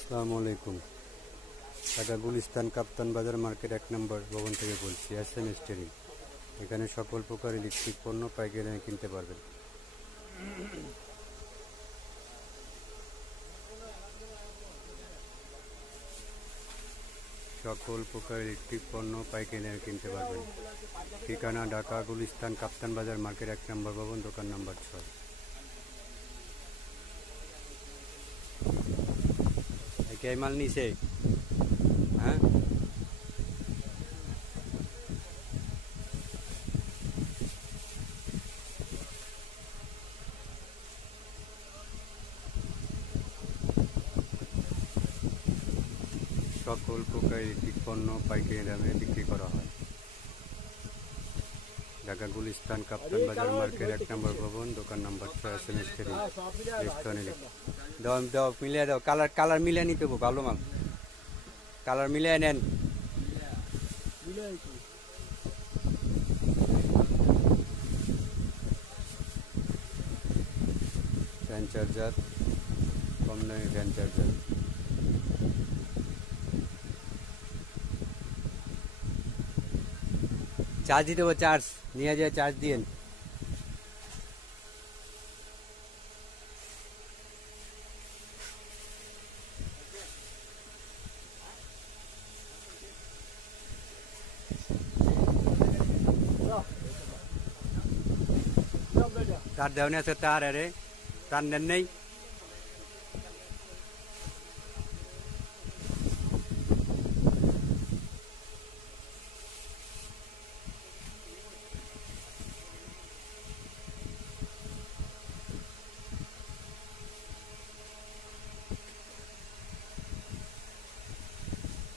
আসসালামু আলাইকুম। ঢাকা গুলিস্তান কাপ্তান বাজার মার্কেট 1 নম্বর ভবন থেকে বলছি। SM স্টেরিং, এখানে সকল প্রকার ইলেকট্রিক পণ্য পাইকারি কিনতে পারবেন। সকল প্রকার ইলেকট্রিক পণ্য পাইকারি কিনতে পারবেন। ঠিকানা ঢাকা গুলিস্তান কাপ্তান বাজার মার্কেট 1 নম্বর ভবন, দোকান নম্বর 6। কে মাল নিছে? হ্যাঁ, সকল প্রকার ইলেকট্রিক পণ্য পাইকারি দামে বিক্রি করা হয়। ঢাকা গুলিস্তান কাপ্তান বাজার মার্কেট 1 নম্বর ভবন, দোকান নম্বর 6। SM stirring restaurant. দাও মিলিয়ে দাও, কালার মিলিয়ে নিতে হবে। ভালো মাল, কালার মিলিয়ে নেন। ফ্যান চার্জার, কম দামি ফ্যান চার্জার। চার্জ দিতে হবে, চার্জ নিয়ে যায়, চার্জ দিয়েন। তার দেওয়া আছে, তার আরে তার নেন নেই।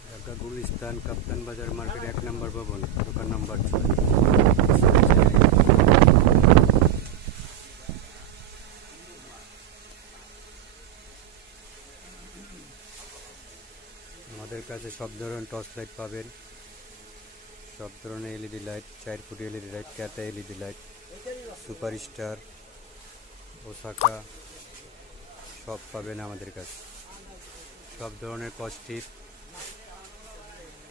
ঢাকা গুলিস্তান কাপ্তান বাজার মার্কেট 1 নম্বর ভবন, দোকান নম্বর 6। আমাদের কাছে সব ধরনের টর্চ লাইট পাবেন, সব ধরনের LED light, 4 foot LED light, ক্যাতা LED লাইট, সুপারস্টার, ওসাকা সব পাবেন আমাদের কাছে। সব ধরনের কস্টিপ।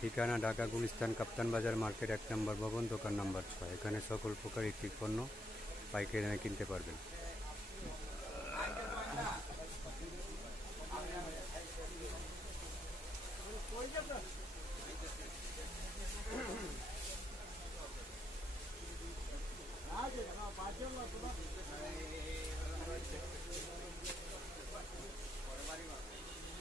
ঠিকানা ঢাকা গুলিস্তান কাপ্তান বাজার মার্কেট 1 নম্বর ভবন, দোকান নম্বর 6। এখানে সকল প্রকার ইলেকট্রিক পণ্য পাইকারি দামে কিনতে পারবেন।